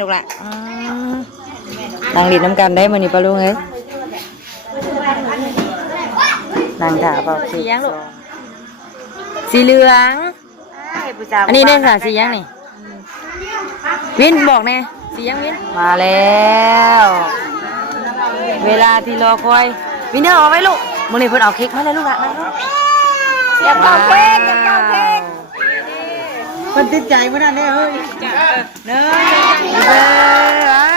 ลูกละนั่งดินน้ำกันได้มื้อนี้ปะลุงเอ้ยนั่งถ่าเปล่าสียังลูกสีเหลืองอันนี้ได้ค่ะสียังนี่วินบอกแน่สียังวินมาแล้วเวลาที่รอคอยวินเดอร์เอาไว้ลูกมื้อนี้เพิ่นเอาเค้กมาเลยลูกละนะอยากเป่าเค้กอยากเป่าเค้กคนติดใจมันนั่นเฮ้ยเน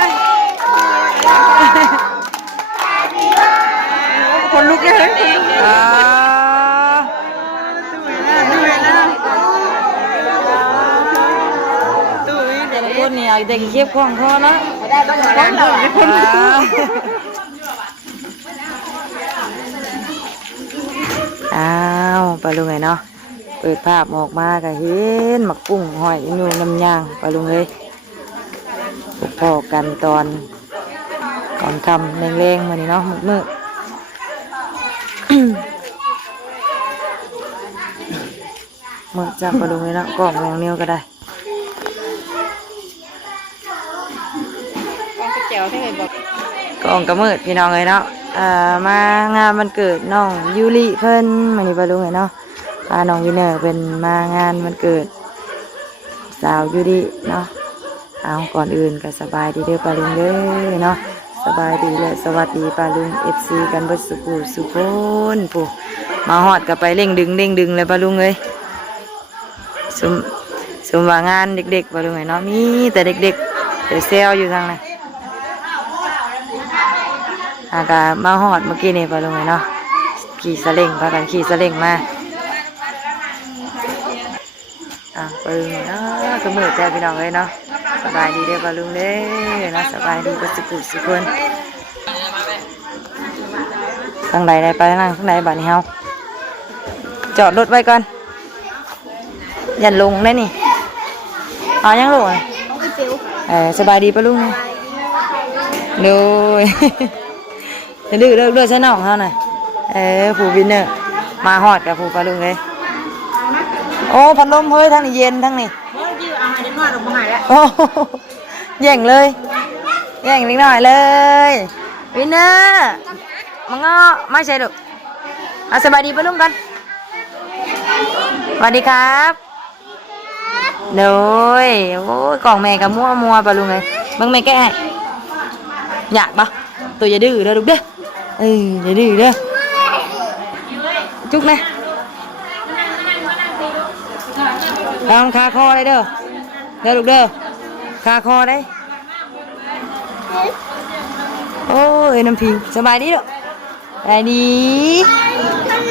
ยคนลุกเลยคนนี่เอาแต่เก็บของคอเนาะอ้าวไปลุงไงเนาะเปิดภาพออกมาก็เห็นหมักกุ้งหอยนูน้ำยางไปลุงเลยพอกันตอนคำแรงๆมานี่เนาะมืดมืดจับไปลุงเลยเนาะกล่องแมงเนียวก็ได้กล่องกระมืดพี่น้องเลยเนาะมางานวันเกิดน้องยูริเพิ่นมานี่ไปลุงเลยเนาะพาน้องวินเนอร์เป็นมางานวันเกิดสาวยูริเนาะเอาก่อนอื่นก็สบายดีเด้อปาลุงเด้อเนาะสบายดีและสวัสดีปาลุงFCกันเบิดสุขุสุขนผู้มาฮอดกับไปเร่งดึงเลยปาลุงเลยสมว่างานเด็กๆปาลุงเนาะมีแต่เด็กๆเดี๋ยวเซลอยู่ทางไหนอากามาฮอดเมื่อกี้นี่ปาลุงเนาะขี่สเล้งพากันขี่สเล้งมาปลุงเนาะก็มือใจพี่น้องเลยเนาะสบายดีเด้อปลุงเด้อเนาะสบายดีก็สุขุสุขคนทางใดไปทางใดบ้านนี้เฮาจอดรถไว้ก่อนยันลงได้นี่เอายังลงสบายดีปลุงดูจะดื้อเลิกใช้น้องเขาหน่อยผู้วินเนอร์มาฮอดกับผู้ปลุงเลยโอ้พัดลมเฮ้ยทั้งนี้เย็นทั้งนี้โอ้แย่งเลยแย่งนิดหน่อยเลยวินเนอร์มังงอไม่ใช่ดุสบายดีปะลุงกันสวัสดีครับโดยโอ้กล่องแม่กับมัวปะลุงเลยบังแม่แก้อยากปะตัวอย่าดื้อเด้อลูกเด้ออย่าดื้อเด้อจุกไหมทำคาคอได้เด้อลูกเด้อคาคอได้โอ้ยน้ำพิงสบายดีลูกส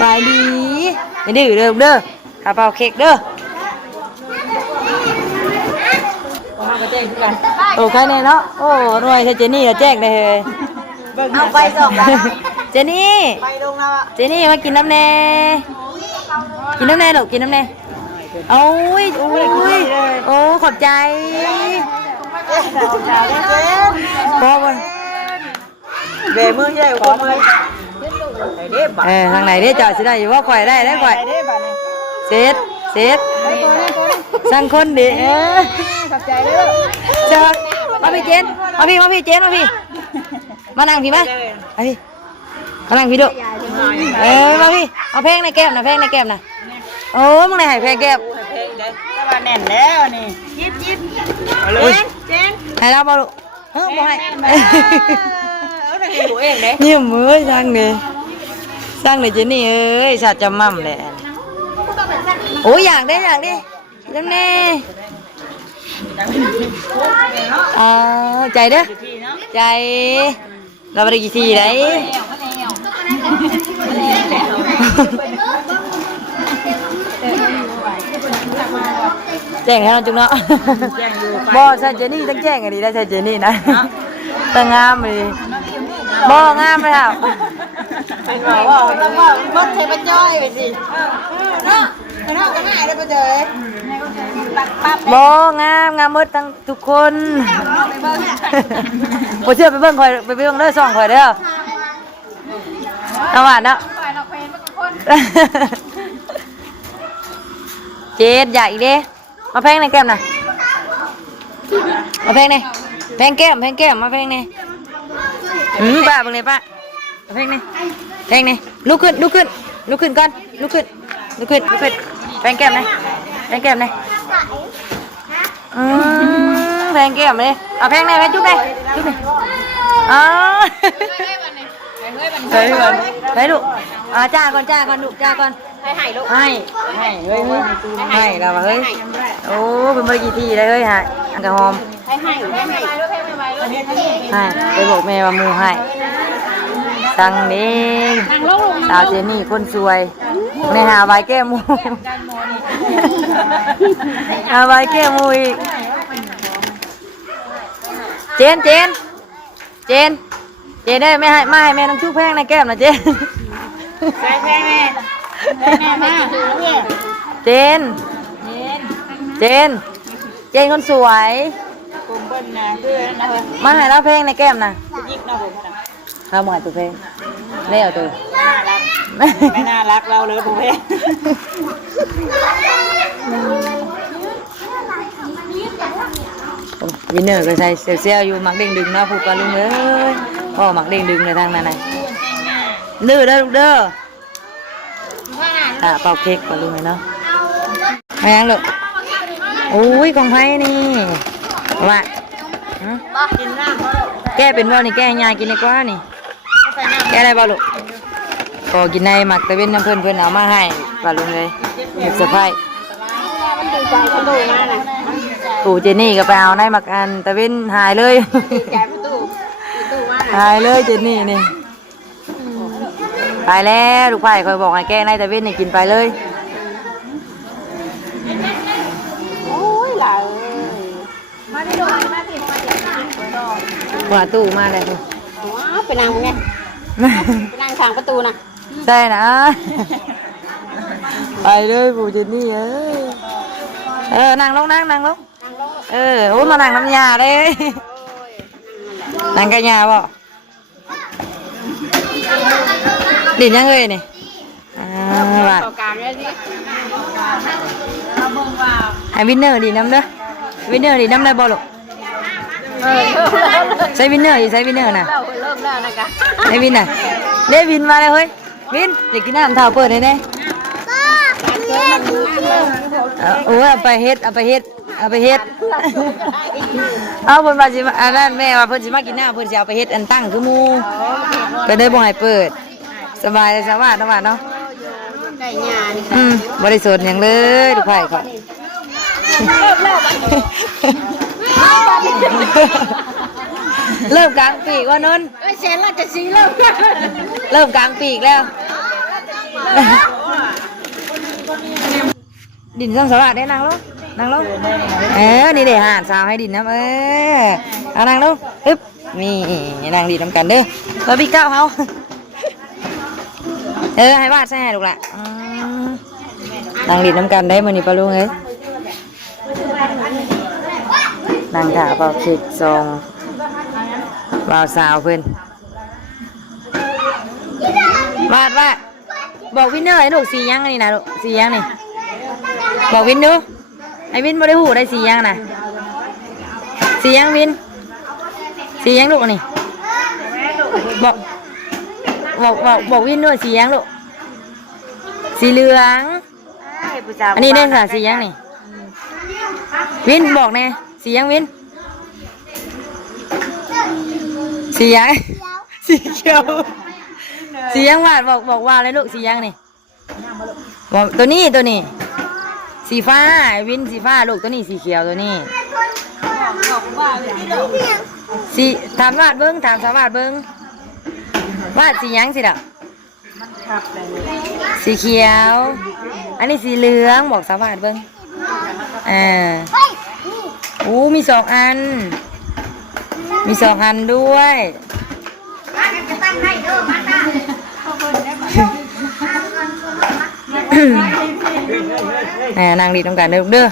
บายดีอย่าดื้อเด้อลูกเด้อข้าเป่าเค้กเด้อโอ้ใครเนี่ยเนาะโอ้รวยเจนี่เราแจ้งได้เลยเอาไปส่งเจนี่เจนี่มากินน้ำแน่ลูกกินน้ำแน่โอ้ยโอ้ขอบใจพอบ่เบมือใหญ่กว่ามือทางไหนเนี่ยจอดสิได้อยู่ว่าข่อยได้ข่อยเสร็จสร้างคนดิขอบใจเลยเจ้ามาพี่เจนมาพี่เจนมานั่งพี่มาพี่มานั่งพี่ดูมาพี่เอาเพลงในแก้มนะโอ้มึงไหนหายเพลงแก้มว่าแน่นแล้วนี่ยิบเจนให้เราบ่ลูกบ่ให้เอาหน่อยให้หนูเองเด้ยิ้มมือสร้างเลยเจนี่เอ้ยสัตว์จะมั่มเลยโอ้ยอยากได้จังแน่ใจเด้อใจเราไปกี่ทีได้แจ้งให้เราจุกเนาะบ่ใช่เจนี่ต้องแจ้งกันดีได้ใช่เจนี่นะแต่งามเลยบ่งามเลยครับต้องว่าบดใช้ปลาจ้อยไปสิเนาะก็ง่ายได้ปะเจอบ่งามหมดทั้งทุกคนบ่เชื่อไปเบิ่งข่อยไปเบิ่งเด้อส่องข่อยเด้อเอาหวานเนาะเจ็ดใหญ่ดิมาแพงในแก้มน่ะมาแพงใน แพงแก้มมาแพงนี่ป้าเบิ่งเลยป้าแพงนี่ลุกขึ้นก่อนลุกขึ้นแพงแก้มนี่แพงแก้มเลยเอาแพงนี่ไปจุ๊บนี่อ๋อไปลูกจ้าก่อนลูกจ้าก่อนให้ลูกให้เฮ้ยให้เราเฮ้ยโอ้เป็นบริกี่ทีเลยเฮ้ยฮะอันกระหอมให้ไปบอกแม่ว่ามูให้ตังเด้งสาวเจนี่คนสวยในหาใบแก้มูหาใบแก้มูอีกเจนได้ไม่ให้แม่ต้องชุบแพงในแก้มนะเจนแพงแม่เจนคนสวยมาให้เราเพลงในแก้มนะเราหมายตัวเพลงเล่เอาตัวไม่น่ารักเราเลยผมเองวินเนอร์ก็ใส่เซี่ยวอยู่หมักเด้งดึงนะผูกกันลุงเอ้ยพ่อหมักเด้งดึงในทางนั้นเลยดื้อเด้อลูกเด้อเป่าเค้กก่อนลุงเลยเนาะมายังลูกโอ้ยของไผ่นี่ว่าแก้เป็นบ่นี่แก้ยากินดีกว่านี่แก้อะไรบ่ลูกพอกินในหมักตะเวนน้ำเพื่อนเอามาให้ป่าลุงเลยหมึกสะพายปู่เจนี่ก็ไปเอาในหมักอันตะเวนหายเลยหายเลยเจนี่นี่ไปแล้วลูกไผ่คอยบอกให้แก้ในตะเวนนี่กินไปเลยหัวตู้มาเลยคุณไปนั่งไงไปนั่งทางประตูนะใช่นะไปเลยปู่เจนนี่นั่งลงโอ้มานั่งน้ำยาเลยนั่งกันยาบ่ดินยังเลยนี่ว่าไอ้วินเนอร์ดีน้ำเด้อวินเนอร์ดีน้ำได้บ่ลูกใช้วินเนอร์อยู่ใช้วินเนอร์น่ะเริ่มแล้วนะคะไอ้วินน่ะเด้วินมาเลยเฮ้ยวินเด็กกินน้ำเท้าเปิดเลยเนี่ยโอ้ยเอาไปเฮ็ดเอาเพิ่นมาสิอันนั้นแม่ว่าเพิ่นสิมากินน้ำเพิ่นสิเอาไปเฮ็ดอันตั้งคือหมู่ก็ได้บ่ให้เปิดสบายเลยสวัสดีเนาะได้งานบ่ได้สนหยังเลยลูกไผ่ครับเริ่มกลางปีกว่านนท์เซนเราจะซีเริ่มกลางปีกแล้วดินสังสวัสดิ์ได้นางลูกนี่เดี๋ยวหาสาวให้ดินนะเอานางลูกอึ๊บนี่นางดินทำกันเด้อแล้วพี่เก้าเขาให้วาดใช่ไหมลูกละนางดินทำกันได้มื้อนี้ปะลุงเอ้ยนางถ่าเป่าเค้กซองบ่าวสาวเพิ่นวาดบอกวินเนอร์ให้ลูกสียังนี่นะลูกสียังนี่บอกวินดูไอ้วินบ่ได้หูได้สียังนะสียังวินสียังลูกนี่บอกวินด้วยสียังลูกสีเหลืองอันนี้ได้ค่ะสียังนี่วินบอกแน่สียังวินสียังสีเขียวสียังวาดบอกว่าอะไรลูกสียังนี่บอกตัวนี้สีฟ้าวินสีฟ้าลูกตัวนี้สีเขียวตัวนี้สีถามวาดเบิ้งถามสาวาดเบิ้งวาดสียังสิล่ะสีเขียวอันนี้สีเหลืองบอกสาวาดเบิ้งมี2 อันด้วยนางดีต้องการเด้อเด้อ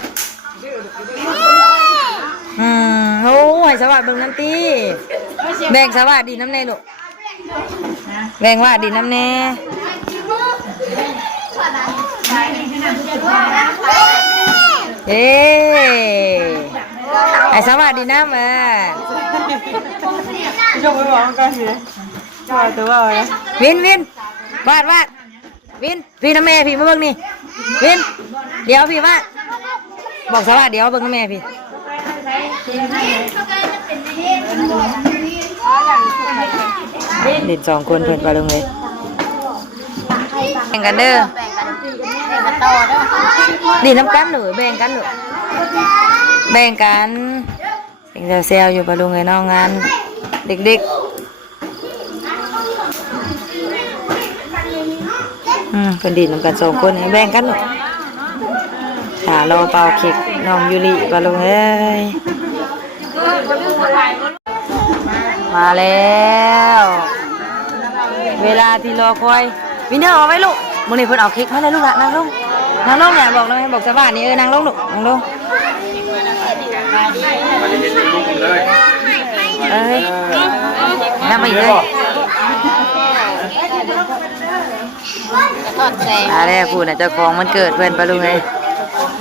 โอ้ยสวัสดีเบิ่งน้ำตีแบ่งสวัสดีน้ำแน่ลูกแบ่งว่าดีน้ำแน่ไอ้สวัสดีน้ำ ชมไปบอกกันสิว่าตัวว่าอะไร วินวาดวินพี่น้ำแม่พี่มาเบิ่งนี่วินเดี๋ยวพี่วาดบอกสวัสดีเดี๋ยวเบิ่งน้ำแม่พี่เด็ก2 คนเพิ่นไปลงเลยแบ่งกันเด้อ แบ่งกันต่อเด้อ ดีน้ำกันหรือแบ่งกันหรือแบ่งกันเซลอยู่ไปลงเลยน้องงานเด็กๆเป็นดีน้ำกัน2 คนแบ่งกันหรือค่ะเราเป่าเค้กน้องยูริไปลงเอ้ยมาแล้วเวลาที่รอคอยวินเนอร์เอาไว้ลูกมื้อนี้เพิ่นเอาเค้กมาเลยลูกละนั่งลงเนี่ยบอกเลยบอกชาวบ้านนี่นั่งลงลูกนั่งลงนั่งมาอีกเลยอะไรพูดน่ะเจ้าของมันเกิดเพิ่นปะลุงเลย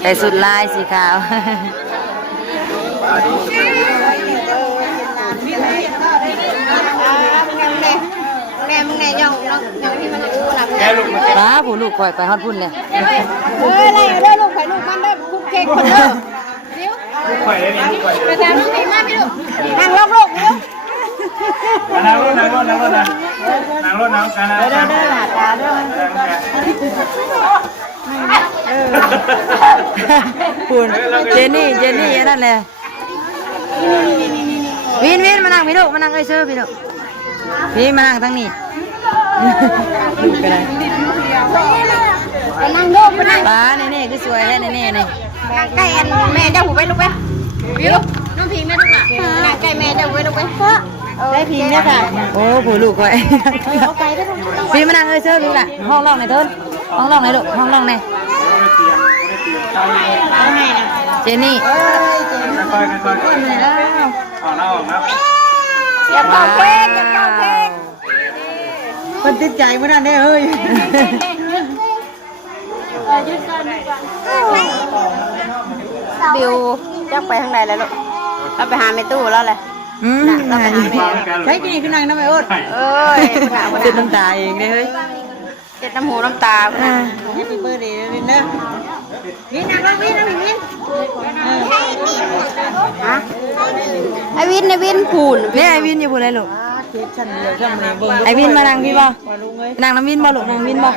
ใส่สุดลายสีขาวแม่มึงแน่ย่องที่มันอู้นะ ป้าผู้ลูกคอยไปฮอดพุ่นเลย อะไรเด้อลูกไข่ลูกมันเด้อคุกเค้กคนเด้อนิ้วไปทางลูกพี่มาพี่ลูกนั่งลงลูกนิ้วนั่งรถกันนะเด้อหาตาเด้อพุ่นเจนี่นั่นแหละวินมานั่งพี่ลูกมานั่งเอ้ยเชื่อพี่ลูกพี่มานั่งทั้งนี้ลูกไปเลย นั่งลูกไปนั่ง ป้านี่คือสวยแท้นี่ ไก่แม่เจ้าหูไปลูกไปวิวน้องพิงแม่ลูกน่ะไก่แม่เจ้าหูไปลูกไปได้พิงเนี่ยค่ะ โอ้ผู้ลูกคอยพี่มานั่งเอ้ยเชื่อพี่ล่ะห้องนอกไหนเถินห้องนอกไหนลูกห้องนอกไหนเจนี่ค่อยเอาหน้าออกนะ อย่าเป่าเค้กมันติดใจเมื่อนั้นได้เฮ้ย บิวจะไปทางใดแล้วลูกเราไปหาแม่ตู้แล้วแหละเราไปหาแม่ใช้กินขึ้นนั่งน้ำไม่อดเจ็ดน้ำตาเองเลยเฮ้ย เจ็ดน้ำหูน้ำตาให้ปีเบอร์ดีวินเนอร์วินนั่งวินฮะไอวินผูน เนี่ยไอวินอยู่บนอะไรลูกไอวินมานั่งพี่บ่นั่งน้ำวินบ่ลูกนั่งวินบ่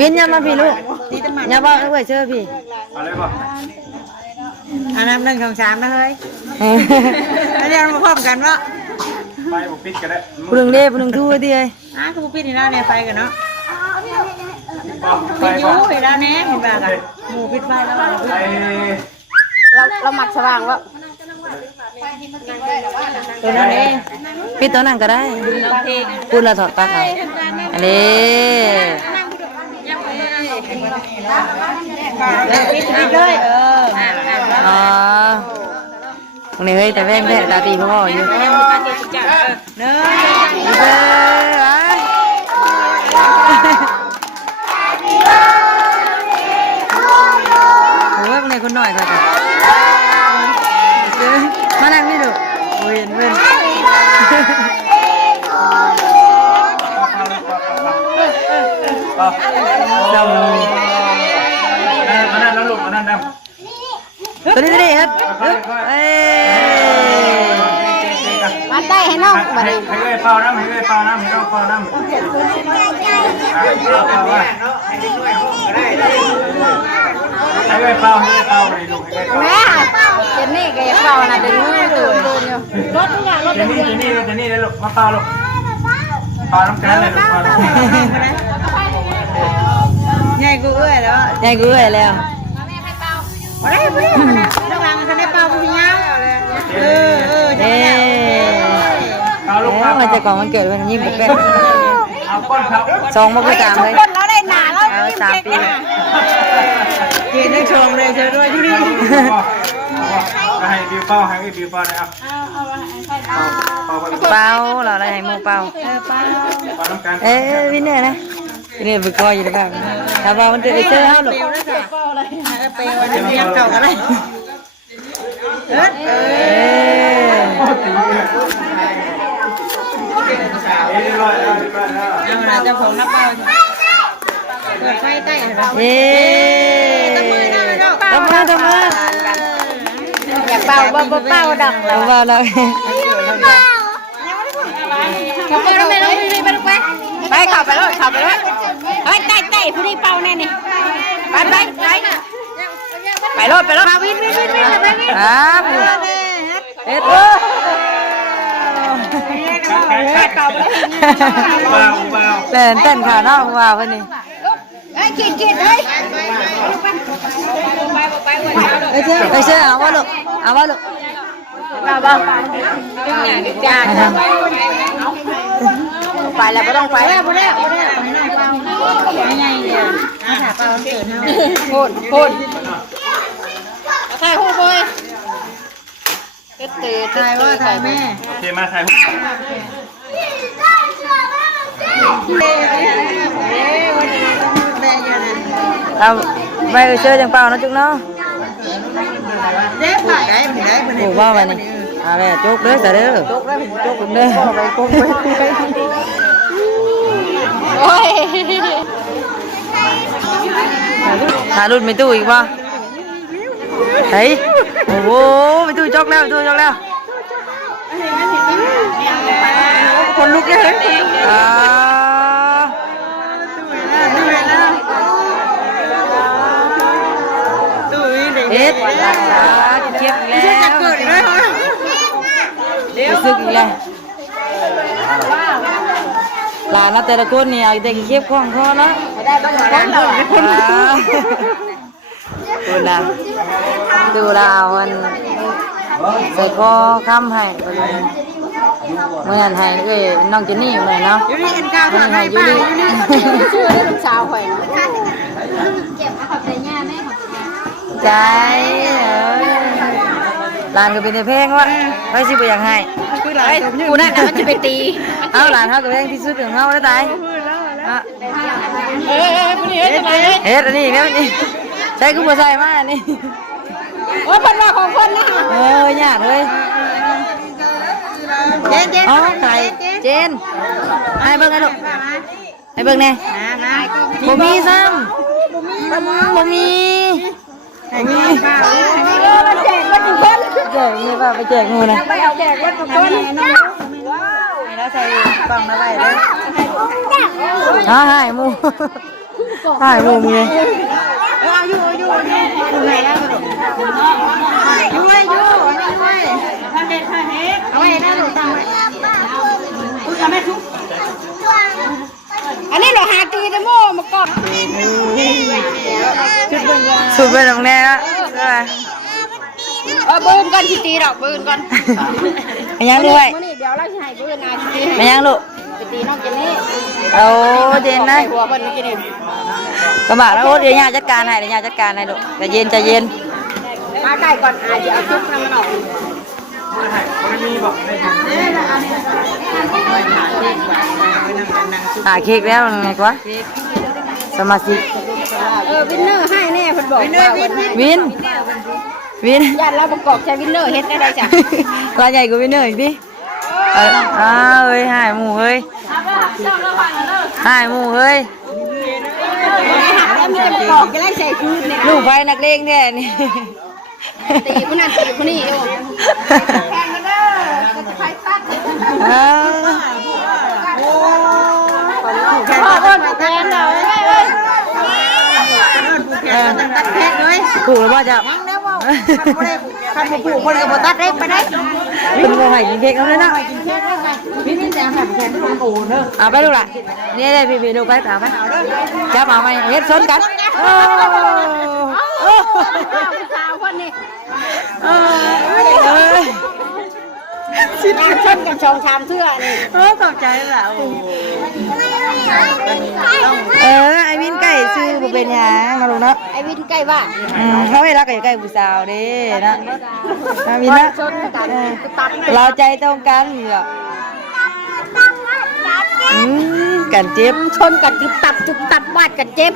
วินยังมาพี่ลูกยังบ่เอ้ยเชื่อพี่ อะไรบ่ อันนั้น1 2 3นะเฮ้ยเดี๋ยวมาพร้อมกันวะ ไปบุกปิดกันได้ ปรึงเด้ปรึงทู่ดิเอ้ย คือบุปิดนี่นะเนี่ยไปกันเนาะ ไป ปิดยูไปแล้วแน่เห็นป่ะกันหมูปิดไฟแล้ว ไป เราหมักสว่างวะตัวนั้นเอง ปิดตัวนั้นก็ได้พูดละถอดปลั๊กเอาอันนี้ ปิดเลยอ๋อตรงนี้เฮ้ยแต่แว่นแว่นตาตีพ่ออยู่เด้อโอ้ยคนไหนคนหน่อยก่อนจ้ะมานั่งนี่ดูโอ้ยเว้นเรามานั่นแล้วลูกมานั่นนะ ตัวนี้ได้ครับเอ้ย มันได้ให้น้องมาดิ ให้เลยเป่าน้ำให้เลยเป่าน้ำให้น้องเป่าน้ำให้เลยเป่าเลยลูกให้เลยเป่า แม่เจนนี่แกเป่านะดึงมือดูดูอยู่รถทุกอย่างรถ เจนนี่เลยลูกมาเป่าลูกเป่าน้ำกันเลยลูกเป่าน้ำกัน ใหญ่กูเอ้ยแล้ว ยายกูเอ้ยแล้ว มาได้มาได้ระวังกันได้เป่าพี่ยาวเอ๊ะ เป่าลูก แล้วมันจะก่อนมันเกิดวันยิ่งเป็น เอาก้นเขา สองมาคือ3เลย คนเราได้หนาแล้ว 3 ปี เกณฑ์ได้ชมเลยเจอด้วยที่นี่ ให้บิวเป่าให้บิวเป่าเลยเอาเป่า เป้าเราอะไรให้มูเป้า เป่าน้ำกัน วินเนอร์นะ นี่ไปคอยอยู่นะครับถ้าว่ามันจะเจอเฮาหรอก เปลวอะไรเรียกเก่าอะไรเออ เอาเวลาจะผมนับเป้าเปิดไฟใต้เหรอ เย้ทำมา อยากเป้าบ่เป้าดัง เอาว่าแล้ว เขาไปแล้วไปแล้วไปลูกไปขับไปแล้วขับไปแล้วเฮ้ยใต้ผู้นี้เป้าแน่นี่ไปรถมาวินครับ เบาเบา เต้นขาเนาะว่าเพิ่นนี่ เฮ้ยกินเฮ้ย ไปเชื่อเอาว่าลูกบ้าจ้าไปแล้วไม่ต้องไปแล้วไม่ได้ไงเนี่ยถ้าถาเปล่าเกิดเฮาพูดถ่ายหูบอยถ่ายว่าถ่ายแม่ โอเคมาถ่าย เอาไปเชื่อจังเปล่านะจุกเนาะ เด้ผ่าได้ โอ้ว่าวันนี้อะไรจุกเด้อจ้ะเด้อจุกเด้อเด้อ โอ้ย หารุ่นไม่ตู้อีกป่ะเฮ้ยโอ้โหไม่ตู้จกแล้วคนลุกเลยเอ็ดเจ็บแล้วจะเกิดแล้วรู้สึกอีกแล้วหลานนะแต่ละคนนี่เอาแต่เก็บของคอเนาะคุณนะดูลาวมันใส่คอค้ำให้เมื่อให้เอ้ยน้องเจนี่เหมือนเนาะ ยูริเอ็นกาผ่านไปป่ะยูริชื่อลูกสาวข่อยเก็บขอบใจย่าแม่ขอบใจ ใจหลานก็เป็นเพลงวะไปสิบ่อยากให้กูน่าจะจะไปตี เอาหลานเขาก็เพลงที่สุดของเขาได้ตายผู้นี้เฮ็ดอะไร เฮ็ดอันนี้เนี่ยนี่ใช้กูบ่ใส่มาอันนี้ โอ้ยเพิ่นว่าของเพิ่นนะ ยากเลยอ๋อไก่เจนให้เบิ่งให้ลูกให้เบิ่งแน่บ่มีซ้ำบ่มีมาแจกวัตถุเพิ่น แจกนี่ป่ะไปแจกงูนะ ไปเอาแจกวัตถุเพิ่น แล้วใส่กล่องแล้วไปเลยหายหมูมึงเลย เอาอยู่ไหนแล้วอยู่ไว้เอาไว้ได้หรือตั้งไว้เอาแม่ทุกอันนี้เราหาตีแต่โม่มาก่อน สุดไปตรงนี้ละ ปืนก่อนสิตีดอกปืนก่อน ไม่ยังด้วย เดี๋ยวเราจะให้ปืนนายสิตี ไม่ยังลูก ไปตีน้องเจนนี่ โอ้เจนนะ หัวเพิ่นเมื่อกี้นี่ กระบะแล้วเดี๋ยวย่าจัดการให้ลูกใจเย็น มาใกล้ก่อนเดี๋ยวเอาชุดมันออก หาเค้กแล้วไงกวะสมาชิก วินเนอร์ให้แน่เพิ่นบอกว่าวิน ญาติเราประกอบใช้วินเนอร์เฮ็ดได้จ้ะ รายใหญ่กว่าวินเนอร์อีกดิเอ้ยหายหมูเฮ้ย แล้วมีแต่ประกอบจะไล่ใส่ชุดเนี่ย ลูกไฟนักเลงแท้นี่ ตีคนนั้นตีคนนี้อยู่พ่อเพิ่นแทนเราตัดแพ็กเลย กูแล้วว่าจะ คันบ่ผูกคนก็บ่ตัดได้ไปได้ เป็นโมหายกินเค้กแล้วเลยนะ พี่นี่แจงแบบแทนคนโอนเด้อ เอาไปลูกล่ะนี่ได้พี่ดูไปเอาไปจับเอาไหมเฮ็ดซ้นกัน สาวคนนี้ สิบ ชนกับชองชามเสื้อนี่ ขอบใจแล้วไอวินไก่ซื้อบุเป็นหยังมาลูกเนาะ ไอ้วินใกล้บ้าน เขาให้รักไก่ผู้สาวเด้นะวินนะ ชนตัด เราใจตรงกันเหรอไ กันเจ็บ ชนกันจุบตับบาดกันเจ็บ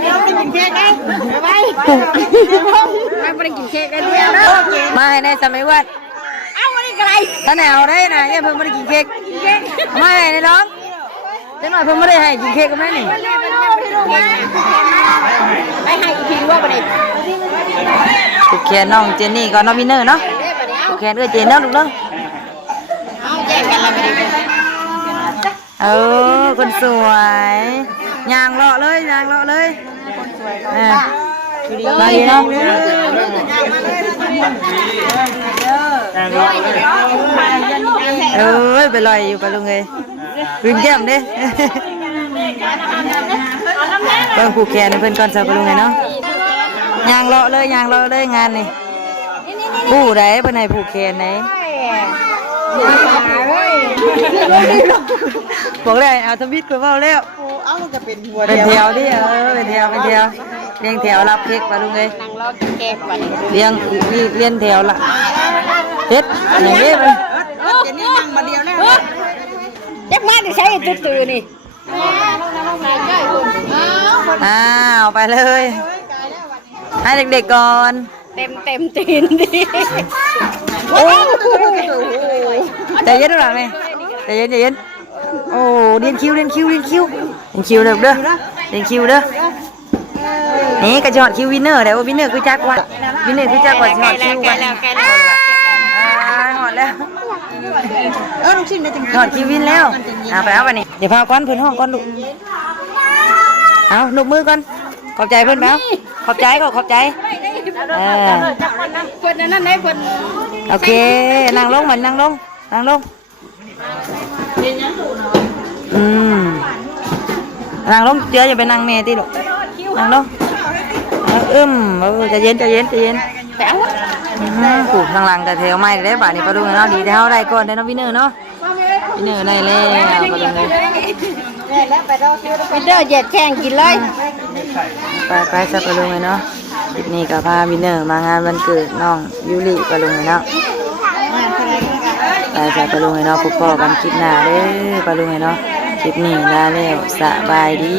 เดี๋ยวไปกินเค้กได้ไปไปกินเค้กกันเดียวนะ มาให้ในสมัยวัด เอาอะไรกันไร ถ้าแนวได้นะเนี่ยเพิ่งไม่ได้กินเค้กมาให้ในน้องจังหน่อยเพิ่งไม่ได้ให้กินเค้กกันไหมนี่ ไปให้อีพีว่าประเด็น ผูกแขนน้องเจนนี่ก่อนน้องวินเนอร์เนาะผูกแขนเจนเนาะลูกเนาะ เอาแยกกันละประเด็น คนสวยยางเลาะเลยยางเลาะเลยมาดีเนาะไปลอยอยู่ปะลุงเลยวิ่งแก้มเด้เพิ่งผูกแขนเพิ่นก่อนสักปะลุงเลยเนาะยางเลาะเลยยางเลาะเลยงานนี่ผู้ใดเป็นไหนผูกแขนไหนบอกเลยเอาทวิตไปเปล่าแล้ว เอามันจะเป็นหัว เป็นแถวดิเป็นแถวเรียงแถวรับเค้กปะลุงเลย นั่งรอกินเค้กประเด็น เรียนแถวละเฮ็ดอย่างนี้ไป เจนี่นั่งมาเดียวแล้วจักมาจะใช้จุดตื่นนี่ อ้าวไปเลยให้เด็กๆก่อน เต็มตีนดิ โอ้ใจเย็นหน่อยไหมใจเย็นโอ้เรียนคิวเด้อเรียนคิวเด้อนี่กระจอดคิววินเนอร์เดี๋ยววินเนอร์คือจักว่าวินเนอร์คือจักว่าจอดคิววันหอดแล้ว ลูกชิ้นได้จัง หอดคิววินแล้วไปเอาไปนี่เดี๋ยวพาก้อนเพื่อนห้องก้อนลูกเอาหนุกมือก่อนขอบใจเพื่อนแล้วขอบใจคนนั้นได้คน โอเคนั่งลงมันนั่งลงนั่งลงเจออย่าไปนั่งแม่ตีลูกนั่งลงใจเย็นผูกทางหลังแต่แถวไม่ได้ป่ะนี่ปลาดุกเนาะดีแต่เขาได้ก่อนได้น้องวินเนอร์เนาะวินเนอร์ได้แล้วปลาดุกเลย ไปเด้อเหยียดแข่งกินเลย ไปสับปลาดุกเลยเนาะคลิปนี้ก็พาวินเนอร์มางานวันเกิดน้องยูริปลาดุกเลยเนาะไปสับปลาดุกเลยเนาะพบกันคลิปหน้าเด้อปลาดุกเลยเนาะคลิปนี้ลาแล้วสบายดี